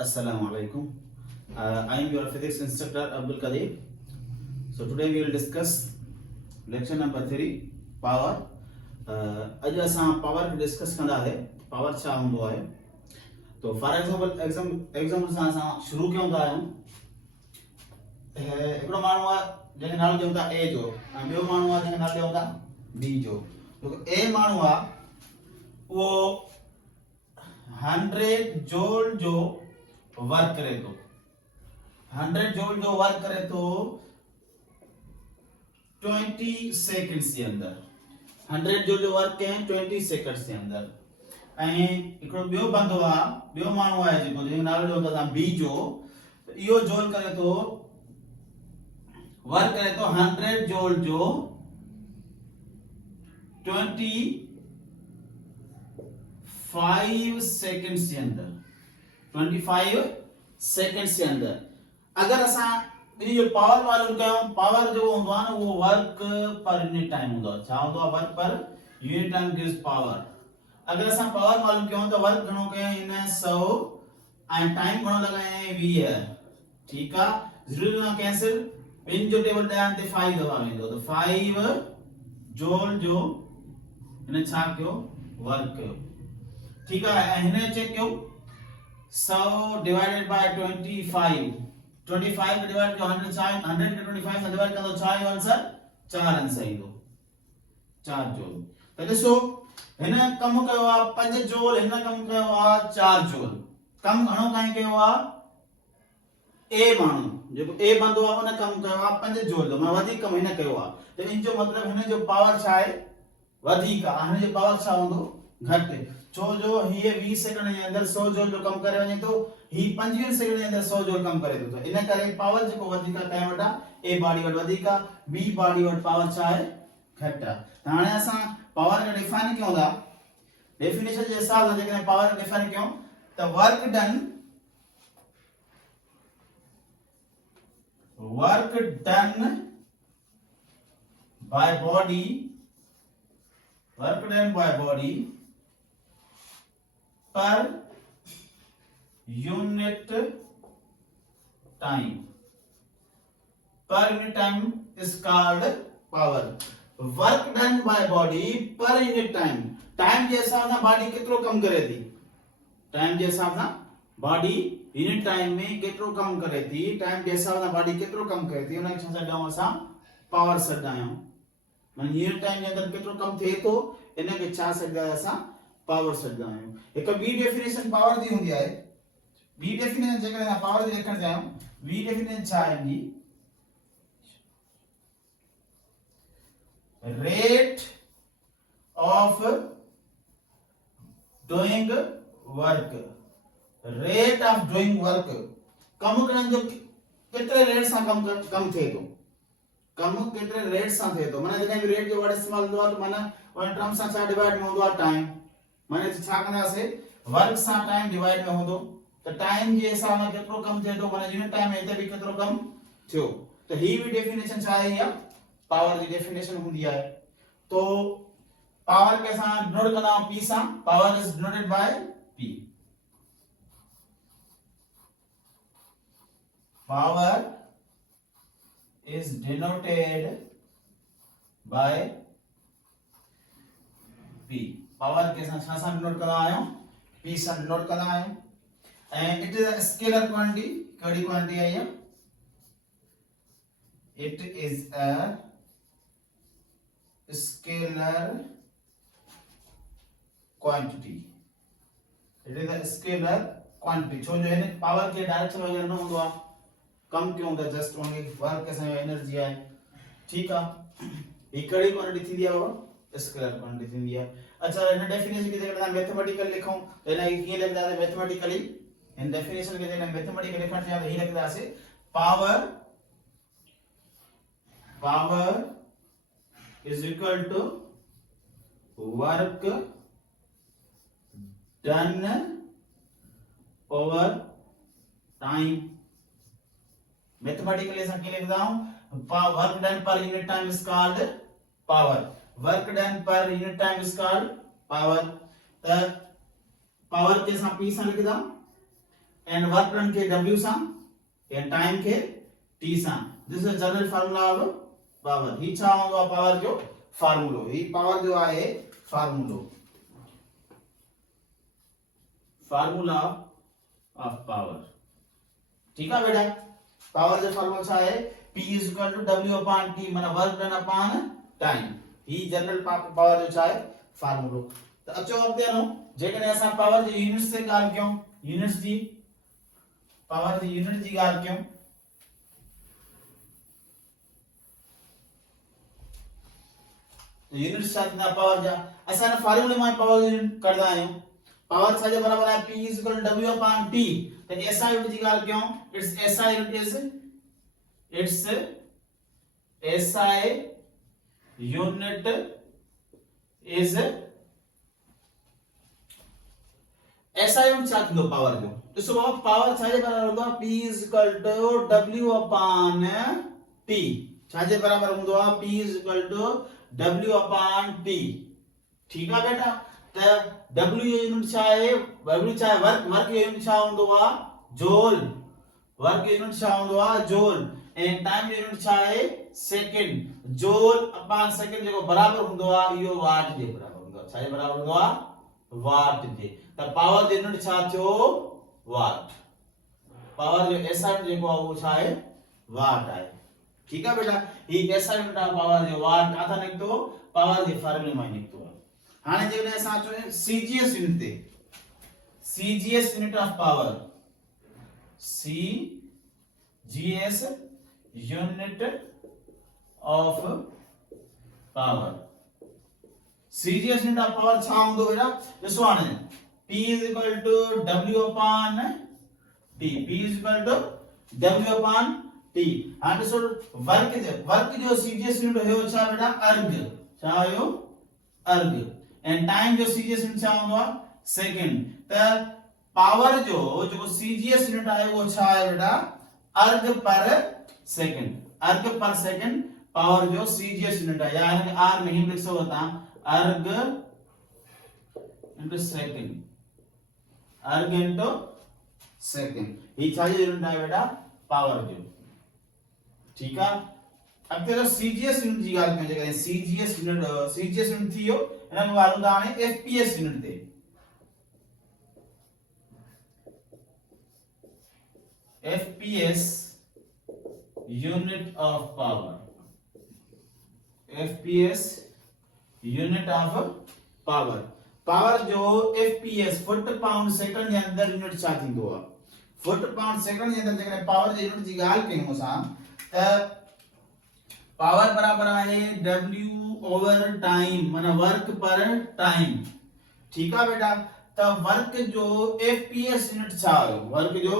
Assalamu alaikum. I am your physics instructor Abdul Qadir. So today we will discuss lecture number 3 power. अॼु असां power discuss कंदा है power छा हूंदो आहे तो फॉर एग्जांपल सां असां शुरू कयूं था हिकिड़ो माण्हू आहे जंहिंखे नालो ॾियूं था ए जो ऐं ॿियो माण्हू आहे जंहिंखे नालो ॾियूं था बी जो तो ए माण्हू आहे उहो 100 जूल जो वर्क करे तो 100 जूल जो वर्क करे तो 20 सेकंड्स के अंदर 100 जूल जो वर्क करें 20 सेकंड्स के अंदर ऐं हिकिड़ो ॿियो बंदो आहे ॿियो माण्हू आहे जेको जंहिंजो नालो ॾियूं था बी जो इहो जूल करे तो वर्क करे तो 100 जूल जो 25 सेकंड्स के अंदर 25 सेकंड्स के अंदर अगर असा इन जो पावर मालूम कयूं पावर जो होंदो आहे न वो वर्क पर यूनिट टाइम होंदो आहे छा होंदो आहे वर्क पर यूनिट टाइम गिव्स पावर अगर असा पावर मालूम कयूं तो वर्क घणो कयूं इन 100 ऐं टाइम घणो लॻायूं 20 ठीक आहे 0 ना कैंसिल इन जो टेबल ॾियां ते 5 दफ़ा वेंदो तो 5 जूल जो इन छा कयो वर्क कयो ठीक है ऐं हिन चेक कयो 100 divided by 25 25 डिवाइड कयो 100 के 25 से डिवाइड करो 4 आंसर 4 आंसर ईंदो 4 जूल त ॾिसो हिन कम कयो आ 5 जूल हिन कम कयो आ 4 जूल कम घणो काई कयो आ ए माण्हू जेको ए बंदो आ उन कम कयो आ 5 जूल जो मां वधीक कम हिन कयो आ त इन जो मतलब हिन जो पावर छा आहे वधीक आ हिन जो पावर छा हूंदो घट छो जो ये 20 सेकंड के अंदर 100 जूल जो कम करे वने तो ही 25 सेकंड के अंदर 100 जूल कम करे तो इन करे पावर जो वधिक टाइम वटा ए बॉडी वट वधिक बी बॉडी वट पावर छा है घटा हाने असा पावर के डिफाइन क्यों दा डेफिनेशन जे हिसाब से जने पावर के डिफाइन क्यों तो वर्क डन बाय बॉडी पर unit time is called power work done by body per unit time जे हिसाब सां बॉडी केतिरो कम करे थी टाइम जे हिसाब सां बॉडी यूनिट टाइम में केतिरो कम करे थी टाइम जे हिसाब सां बॉडी केतिरो कम करे थी उनखे छा सॾाऊं असां पावर सॾंदा आहियूं माने यूनिट टाइम जे अंदर केतिरो कम थिए थो इनखे छा सॾंदा असां पावर सॾंदा आहियूं हिकु ॿी डेफिनेशन पावर जी हूंदी आहे ॿी डेफिनेशन जेकॾहिं असां पावर जी लिखण चाहियूं ॿी डेफिनेशन छा आहे जी rate of doing work rate of doing work कम करण जो केतिरे रेट सां कम थिए थो कम केतिरे रेट सां थिए थो माने जॾहिं बि रेट जो वर्ड इस्तेमाल हूंदो आहे त माने उन टर्म सां छा डिवाइड में हूंदो आहे टाइम माने छा कंदासीं वर्क सां टाइम डिवाइड में हूंदो त टाइम जे हिसाब सां केतिरो कम थिए थो माने यूनिट टाइम में हिते बि केतिरो कम थियो त ही बि डेफिनेशन छा आहे या पावर जी डेफिनेशन हूंदी आहे तो पावर के सां डिनोट कंदा p सां power is denoted by p power is denoted by p power के सां छा सां डिनोट कंदा आहियूं p सां डिनोट कंदा आहियूं ऐं it is a scalar quantity कहिड़ी क्वांटिटी आहे it is a scalar quantity it is a scalar quantity छो जो हिन पावर के डायरेक्शन वगैरह न हूंदो आहे कम क्यों होता जस्ट ओनली वर्क के समय एनर्जी है ठीक है ये कड़ी क्वांटिटी थी दिया हो स्केलर क्वांटिटी थी दिया अच्छा इन डेफिनेशन की जगह हम मैथमेटिकल लिखूं तो इना ये लिखदा है मैथमेटिकली इन डेफिनेशन के जगह मैथमेटिकल लिखना चाहिए तो ये लिखदा है power is equal to work done over time mathematically ऐसा क्या लिखता हूं work done per unit time is called power work done per unit time is called power त पावर के सां p सां लिखदा एंड वर्क डन के W सां एंड टाइम के T सां. This is general formula of power. ही छा हूंदो आहे पावर जो फार्मूलो. ही पावर जो आहे फार्मूलो. Formula of power. ठीक है बेटा. पावर जो फार्मूला छा है P is equal to W upon T माना वर्क डन अपॉन टाइम. ही जनरल पावर जो छा है फार्मूलो. तो अचो अॻिते हलूं. जेकॾहिं असां पावर जे यूनिट्स ते ॻाल्हि कयूं, यूनिट्स जी पावर जी यूनिट जी ॻाल्हि कयूं, यूनिट्स छा थींदा पावर जा. असां हिन फार्मूले मां पावर यूनिट कढंदा आहियूं. पावर छा जे बराबर आहे P is equal to W upon T. त SI यूनिट जी ॻाल्हि कयूं, it's SI unit is it's SI unit is SI unit छा थींदो पावर जो. ॾिसो बाबा पावर छा जे बराबर हूंदो आहे P is equal to W upon T. छा जे बराबर हूंदो आहे P is equal to W upon T. ठीक आहे बेटा. त W यूनिट छा आहे, W छा आहे वर्क. वर्क यूनिट छा हूंदो आहे जूल. वर्क यूनिट छा हूंदो आहे जूल. ऐं टाइम यूनिट छा आहे सेकंड. जूल अपॉन सेकंड जेको बराबर हूंदो आहे इहो वाट जे बराबर हूंदो आहे. छा जे बराबर हूंदो आहे वाट जे. त पावर जो यूनिट छा थियो वाट. पावर जो SI जेको आहे उहो छा आहे वाट आहे. ठीक आहे बेटा. ही SI यूनिट ऑफ पावर जो वाट काथा निकतो पावर जे फार्मूले मां निकतो. हाणे जेकॾहिं असां अचूं CGS यूनिट ते. CGS unit of power. CGS unit of power. CGS unit of power छा हूंदो बेटा. ॾिसो हाणे P is equal to W upon T. P is equal to W upon T. हाणे ॾिसो वर्क जो CGS यूनिट हुयो छा बेटा अर्ग. छा हुयो अर्ग. एंड टाइम जो CGS यूनिट छा हूंदो आहे सेकंड. त पावर जो जेको CGS यूनिट आहे उहो छा आहे बेटा अर्ग पर सेकंड. अर्ग पर सेकंड पावर जो CGS यूनिट आहे. या हिन R में ही लिख सको था अर्ग इनटू सेकंड. अर्ग इनटू सेकंड. ही छा जो यूनिट आहे बेटा पावर जो. ठीक आहे. अॻिते जो CGS यूनिट जी ॻाल्हि कयूं. जेकॾहिं CGS यूनिट थी वियो हिन में ॻाल्हि था हाणे FPS यूनिट ते. FPS unit of power. FPS unit of power. Power जो FPS फुट पाउंड सेकंड जे अंदर यूनिट छा थींदो आहे. फुट पाउंड सेकंड जे अंदर जेकॾहिं पावर जे यूनिट जी ॻाल्हि कयूं असां त पावर बराबर आहे W ओवर टाइम माना वर्क पर टाइम. ठीक आहे बेटा. त वर्क जो FPS यूनिट छा आयो. वर्क जो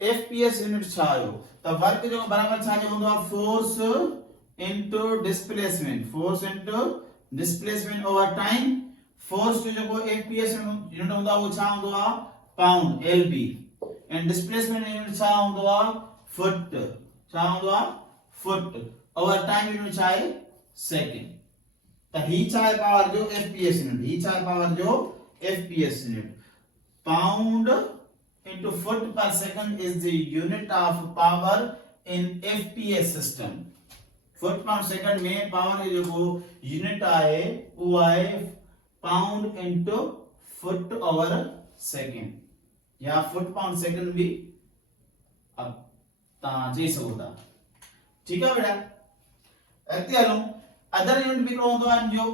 FPS यूनिट छा आयो. त वर्क जो बराबर छा जो हूंदो आहे force into displacement. Force into displacement over time. Force जो जेको FPS यूनिट हूंदो आहे उहो छा हूंदो आहे pound LB. And displacement unit छा हूंदो आहे फुट. छा हूंदो आहे फुट. ओवर टाइम यूनिट छा आहे सेकंड. त ही छा आहे पावर जो FPS यूनिट. ही छा आहे पावर जो FPS unit. Pound into foot per second is the unit of power in FPS system. Foot pound second में पावर जो यूनिट आहे वो आहे pound into foot over second या फुट पाउंड सेकंड भी अब तव्हां चई सघो था. ठीक है बेटा. अॻिते हलूं. अदर यूनिट भी हिकिड़ो हूंदो आहे जो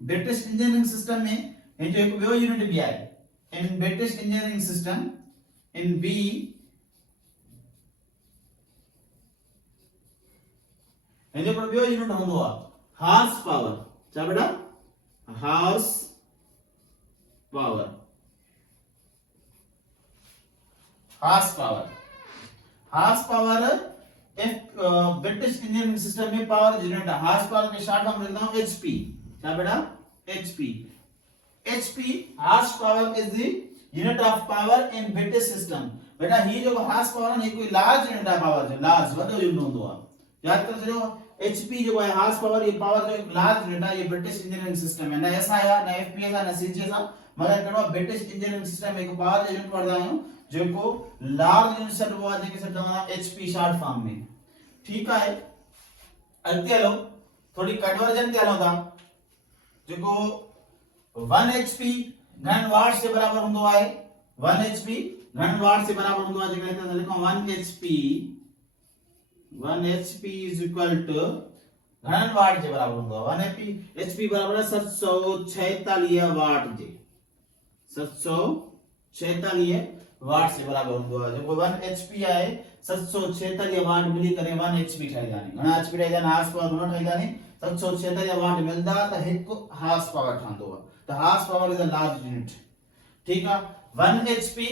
ब्रिटिश इंजीनियरिंग सिस्टम में हिन जो हिकु ॿियो यूनिट भी आहे. In British engineering system in B हिन जो ॿियो यूनिट हूंदो आहे हॉर्स पावर. छा बेटा horse power. Horse power. Horse power British engineering system में पावर यूनिट है. हॉर्स पावर के शॉर्ट फॉर्म लिखता हूं HP. क्या बेटा HP. HP horse power is the unit of power in British system. बेटा ही जो हॉर्स पावर है कोई लार्ज यूनिट है पावर जो लार्ज वडो यूनिट होंदो है. याद कर जो HP जो है हॉर्स पावर ये पावर जो एक लार्ज यूनिट है. ये ब्रिटिश इंजीनियरिंग सिस्टम है. ना SI है ना FPS है ना CGS है मगर कहिड़ो ब्रिटिश इंजीनियरिंग सिस्टम में हिकु पावर यूनिट पढ़ंदा आहियूं जेको लार्ज यूनिट सॾिबो आहे जेके सॾंदा एचपी शॉर्ट फॉर्म में। ठीकु आहे, अॻिते हलो थोड़ी कन्वर्जन ते हलूं था। जेको 1 एचपी घणनि वाट्स जे बराबर हूंदो आहे? 1 एचपी घणनि वाट्स जे बराबर हूंदो आहे? जेका हिते लिखो 1 एचपी इज इक्वल टू घणनि वाट जे बराबर हूंदो आहे? 1 एचपी बराबर आहे 746 वाट जे। 746 वाट जे बराबर हूंदो आहे। जेको 1 एचपी आहे 746 वाट मिली करे 1 एचपी ठही जानी। घणा एचपी ठही जानी? हार्स पावर घणो ठही जानी? 746 वाट मिलदा त हिकु हार्स पावर ठहंदो आहे। त horse power is a large unit. ठीक है, 1 HP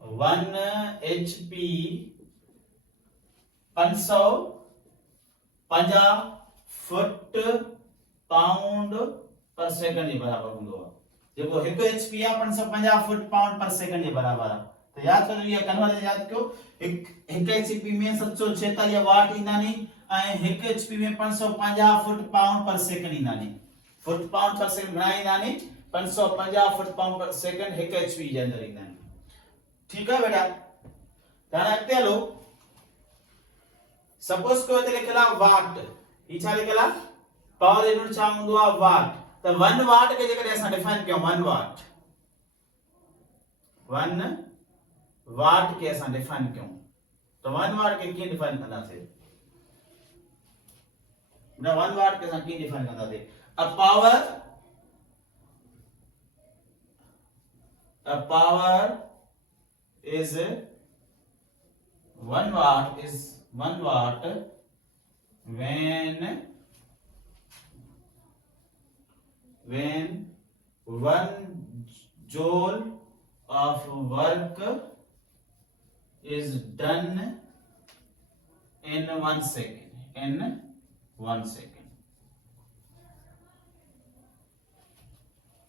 550 foot pound per second जे बराबर हूंदो आहे। जेको 1 एचपी आहे 550 फुट पाउंड पर सेकंड जे बराबर आहे। तो याद करो, ये कन्वर्जन याद कयो। 1 एचपी में 746 वाट ईंदानी ऐं 1 एचपी में 550 foot pound per second ईंदानी। Foot pound per second घणा ईंदानी? 550 foot pound per second 1 HP जे अंदर ईंदानी। ठीक है बेटा, हाणे अॻिते हलो। सपोज को हिते लिखियलु आहे वाट। ही छा लिखियलु आहे? पावर यूनिट छा हूंदो आहे? वाट। त 1 वाट खे जेकॾहिं असां डिफाइन कयूं 1 वाट, 1 वाट के असां डिफाइन कयूं तो 1 वाट के कीअं डिफाइन कंदासीं? बेटा 1 वाट के असां कीअं डिफाइन कंदासीं? a power is 1 watt is 1 watt when 1 joule of work is done in 1 second.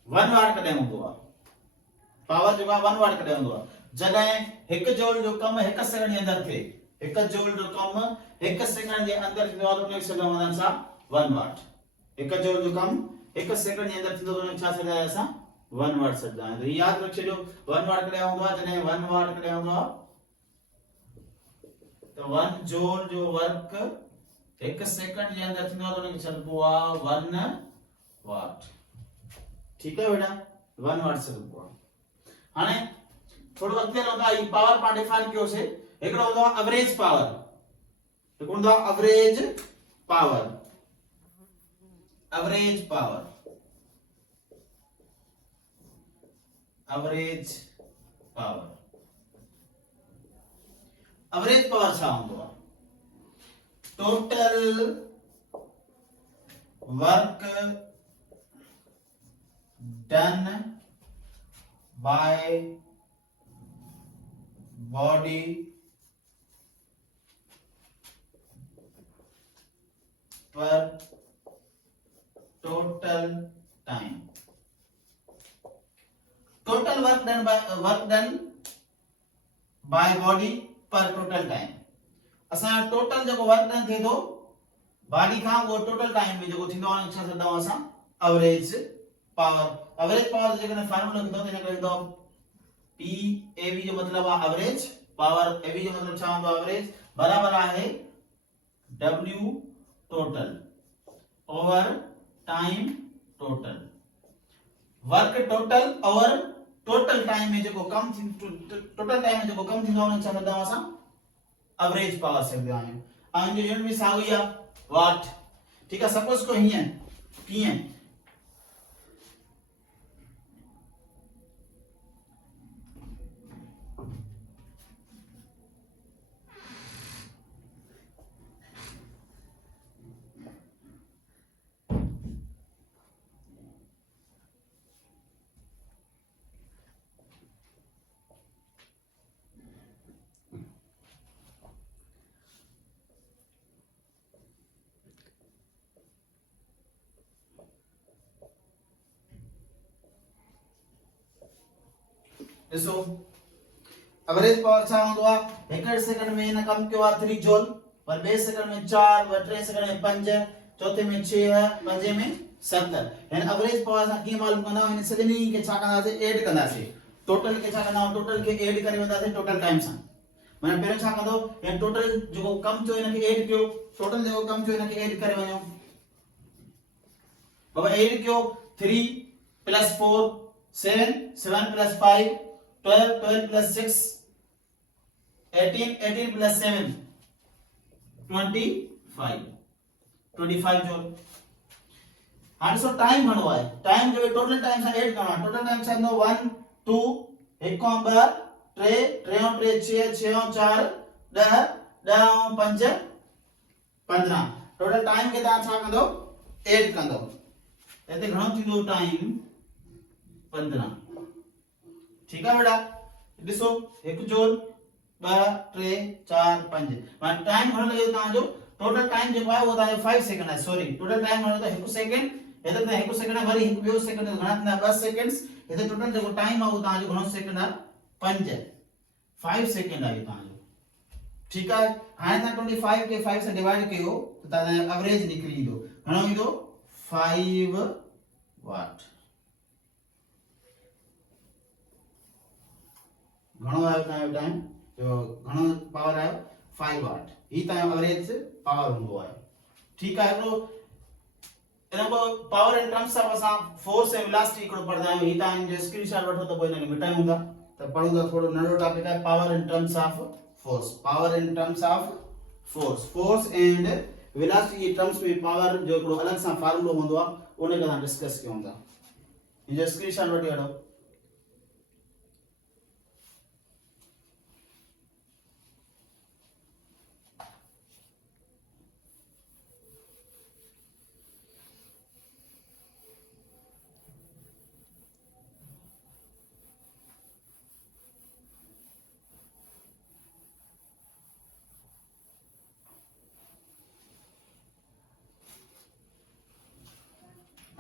1 वाट कॾहिं हूंदो आहे? पावर जो 1 वाट कॾहिं हूंदो आहे? जॾहिं 1 जूल जो कम 1 सेकंड जे अंदर थिए। 1 जूल जो कम 1 सेकंड जे अंदर थींदो आहे, उनखे सॾंदा आहियूं असां 1 वाट। 1 जूल जो कम 1 सेकंड जे अंदर थींदो त उनखे छा सॾंदा आहियूं असां? 1 वाट सॾंदा आहियूं। त यादि रखी छॾियो 1 वाट कॾहिं हूंदो आहे? जॾहिं 1 वाट कॾहिं हूंदो आहे? त 1 जूल जो वर्क 1 सेकंड जे अंदर थींदो आहे त उनखे सॾिबो आहे 1 वाट। ठीक है बेटा, 1 वाट सॾिबो आहे। हाणे थोड़ो अॻिते हलूं था। ही पावर पाण डिफाइन कयोसीं। हिकिड़ो हूंदो आहे एवरेज पावर। हिकिड़ो हूंदो आहे एवरेज पावर। एवरेज पावर छा हूंदो आहे? Total work done by body per total time. Total work done by body per total time. असां टोटल जेको वर्क डन थिए थो बॉडी खां वो टोटल टाइम में जेको थींदो आहे छा सॾंदा आहियूं असां? Average power. एवरेज पावर जेकॾहिं फार्मूला लिखंदो त हिनखे लिखंदो P AV जो मतलब आहे एवरेज पावर। AV जो मतलब छा हूंदो? एवरेज बराबर आहे W total over time total. Work total over total time में जेको कम टोटल टाइम में जेको कम थींदो आहे उनखे छा सॾंदा आहियूं असां? एवरेज पावर सॾंदा आहियूं। ऐं जो यूनिट बि साॻी आहे वाट। ठीक आहे, सपोज को हीअं कीअं ॾिसो एवरेज पावर छा हूंदो आहे? 1 सेकंड में हिन कम कयो आहे 3 जूल, पर 2 सेकंड में 4, व 3 सेकंड में 5, चौथे में 6 है, पंजे में 7। यानी एवरेज पावर सा की मालूम करना इन सजनी के छा करना से ऐड करना से टोटल के छा करना टोटल के ऐड करे वंदा से टोटल टाइम सा माने पहले छा कंदो ये टोटल जो कम जो इन के ऐड कयो टोटल जो कम जो इन के ऐड करे वयो बाबा ऐड कयो 3 + 4 7 7 + 5 12 12 + 6 18 18 + 7 25 जो हाँ सो टाइम घणो है टाइम जो टोटल टाइम सा ऐड करना टोटल टाइम सा नो 1 2 1 2 3 3 3 6 6 4 10 10 5 15 टोटल टाइम के ता छा कंदो ऐड कंदो एते घणो थींदो टाइम 15 ठीक है बेटा ॾिसो 1 जोड़ 2 3 4 5 माने टाइम घणो लगे ता जो टोटल टाइम जो है वो ता 5 सेकंड है सॉरी टोटल टाइम घणो तो 1 सेकंड एते तो 1 सेकंड वरी 1 बियो सेकंड घणा ना 10 सेकंड्स एते टोटल जो टाइम है वो ता जो घणो सेकंड है 5 सेकंड है ता जो ठीक है हाने ता 25 के 5 से डिवाइड कयो तो ता एवरेज निकली दो घणो ईंदो 5 वाट घणो आयो ता टाइम जो घणो पावर आयो 5 वाट ई ता एवरेज पावर हुंदो है ठीक है तो इनको पावर इन टर्म्स ऑफ असा फोर्स एंड वेलोसिटी को पढ़दा है ई ता इन जो स्क्रीनशॉट वठो तो कोई ने मिटायूंगा तो पढ़ूंगा थोड़ो नडो टॉपिक है power in terms of force power in terms of force and velocity terms में पावर जो को अलग सा फार्मूला होंदो उन्हें का डिस्कस कयूंगा ये जो स्क्रीनशॉट वठी हड़ो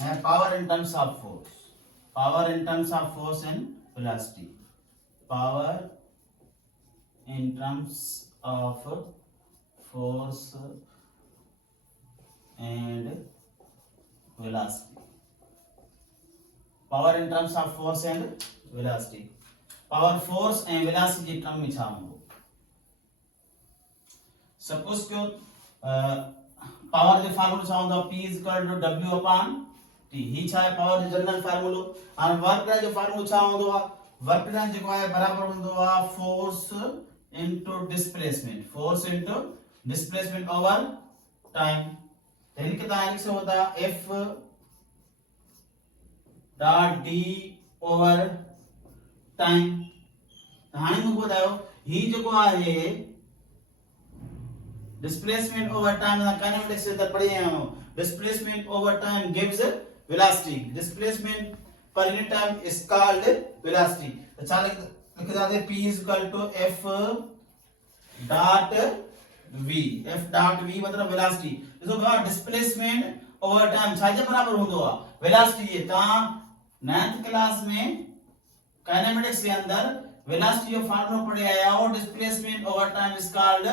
and power in terms of force and velocity power in terms of force and velocity power in terms of force and velocity power force and velocity term में छा होंगे सपोज क्यों power जो formula छा होंदा P = W/T ही छा है power जो जनरल फार्मूलो और वर्क डन जो फार्मूला छा होंदो वर्क डन जो है बराबर होंदो force into displacement over time यानी कि ता लिख से होता F dot D over time हाने को बताओ ही जो है displacement over time na kinematics से तक पढ़े हैं displacement over time gives velocity displacement per unit time is called velocity तो चल लिख देते P = F dot V मतलब velocity इसको कहा displacement over time छाजे बराबर होंदो velocity ये ता 9th क्लास में kinematics के अंदर velocity of फार्मूला पढ़े आया और displacement over time is called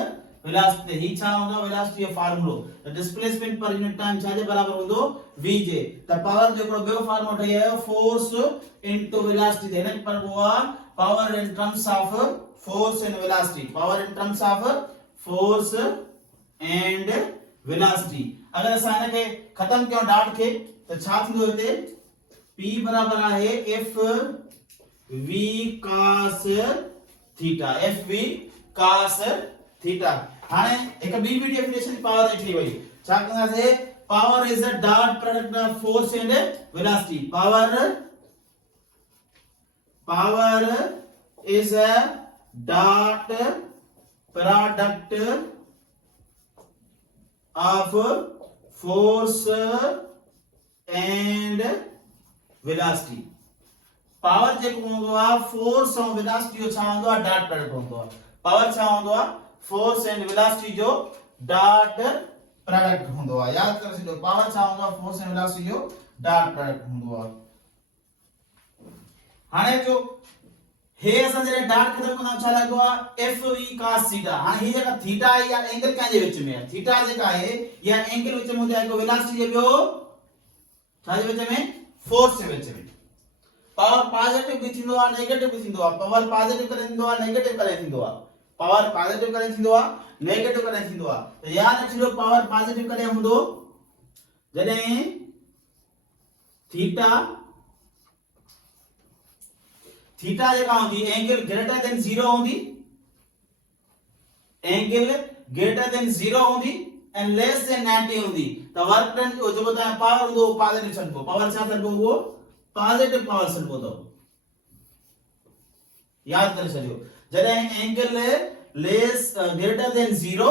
velocity ही छा होंदो velocity of formula the displacement per unit time छाजे बराबर होंदो vj the power जो को बे फार्मूला ठई है force into velocity देने पर हुआ power in terms of force and velocity power in terms of force and velocity अगर असाने के खत्म क्यों डॉट के तो छा थींदो हिते p बराबर आहे f v cos theta f v cos theta हाने एक बी बी डेफिनेशन पावर लिखी हुई छा कहना से power is a dot product of force and velocity power is a dot product of force and velocity power जे को होंदो फोर्स और वेलोसिटी जो छा होंदो डॉट प्रोडक्ट होंदो पावर छा होंदो फोर्स एंड वेलोसिटी जो डॉट प्रोडक्ट होंदो याद कर जो पावर छा होंदो फोर्स एंड वेलोसिटी जो डॉट प्रोडक्ट होंदो हाने जो हे असां जॾहिं डॉट ख़तम कंदा छा लॻंदो आहे एफ वी cos थीटा। हाणे ही जेका थीटा आहे या एंगल कंहिंजे विच में आहे, थीटा जेका आहे या एंगल विच में हूंदी आहे, हिकु वेलोसिटी जे ॿियो छा जे विच में, फोर्स जे विच में। पावर पॉजिटिव बि थींदो आहे नेगेटिव बि थींदो आहे। पावर पॉजिटिव कॾहिं थींदो आहे नेगेटिव कॾहिं थींदो आहे। पावर पॉजिटिव कॾहिं थींदो आहे नेगेटिव कॾहिं थींदो आहे। त यादि रखिजो पावर पॉजिटिव कॾहिं हूंदो जॾहिं थीटा जेका हूंदी एंगल ग्रेटर देन 0 हूंदी, एंगल ग्रेटर देन 0 हूंदी एंड लेस देन 90 हूंदी। त वर्क डन जो जेको तव्हां पावर हूंदो पॉजिटिव सॾिबो। पावर छा सॾिबो, उहो पॉजिटिव पावर सॾिबो अथव। यादि करे छॾियो, जॾहिं angle less greater than 0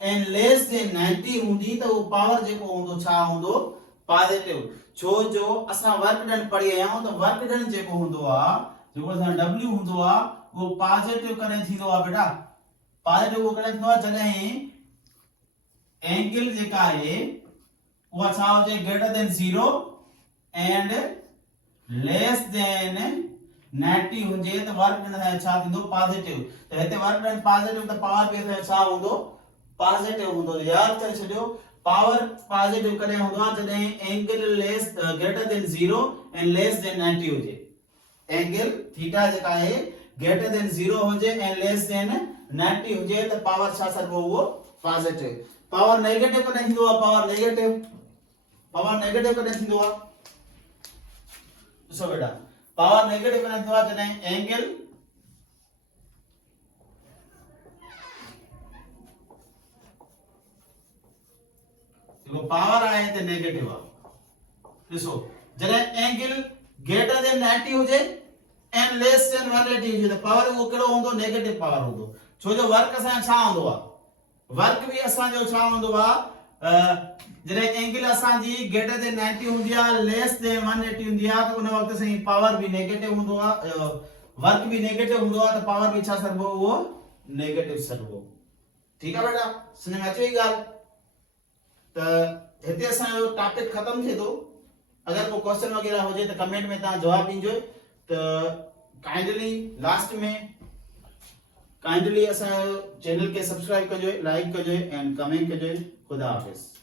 and less than 90 हूंदी त उहो पावर जेको हूंदो छा हूंदो, पॉजिटिव। छो जो असां वर्क डन पढ़ी आया आहियूं त वर्क डन जेको हूंदो आहे, जेको असां W हूंदो आहे, उहो पॉजिटिव कॾहिं थींदो आहे बेटा। पॉजिटिव उहो कॾहिं थींदो आहे जॾहिं एंगल जेका आहे उहा छा हुजे, greater than 0 and less than 90 हुजे त वर्क डन छा थींदो, पॉजिटिव। त हिते वर्क डन पॉजिटिव त पावर बि छा हूंदो, पॉजिटिव हूंदो। यादि करे छॾियो, पावर पॉजिटिव कॾहिं हूंदो आहे जॾहिं angle less greater than 0 and less than 90 हुजे। एंगल थीटा जेका आहे ग्रेटर देन 0 हुजे ऐं लेस देन 90 हुजे त पावर छा सॾिबो, उहो पॉजिटिव। पावर नेगेटिव कॾहिं थींदो आहे, पावर नेगेटिव कॾहिं थींदो आहे, ॾिसो बेटा, पावर नेगेटिव कॾहिं थींदो आहे जॾहिं एंगल जेको पावर आहे हिते नेगेटिव आहे। ॾिसो, जॾहिं एंगल ग्रेटर देन 90 हुजे एंड लेस देन 180 हुजे त पावर उहो कहिड़ो हूंदो, नेगेटिव पावर हूंदो। छो जो वर्क असांजो छा हूंदो आहे, वर्क बि असांजो छा हूंदो आहे, जॾहिं एंगल असांजी ग्रेटर देन 90 हूंदी आहे लेस देन 180 हूंदी आहे त उन वक़्त सां पावर बि नेगेटिव हूंदो आहे, वर्क बि नेगेटिव हूंदो आहे त पावर बि छा सॾिबो, उहो नेगेटिव सॾिबो। ठीकु आहे बेटा, सम्झ में अचे ई ॻाल्हि। त हिते असांजो टॉपिक ख़तम थिए थो। अगर कोई क्वेश्चन वगैरह हुजे त कमेंट में तव्हां जवाब ॾिजो। त काइंडली लास्ट में काइंडली असांजो चैनल खे सब्सक्राइब कजो, लाइक कजो एंड कमेंट कजो। खुदा हाफ़िज़।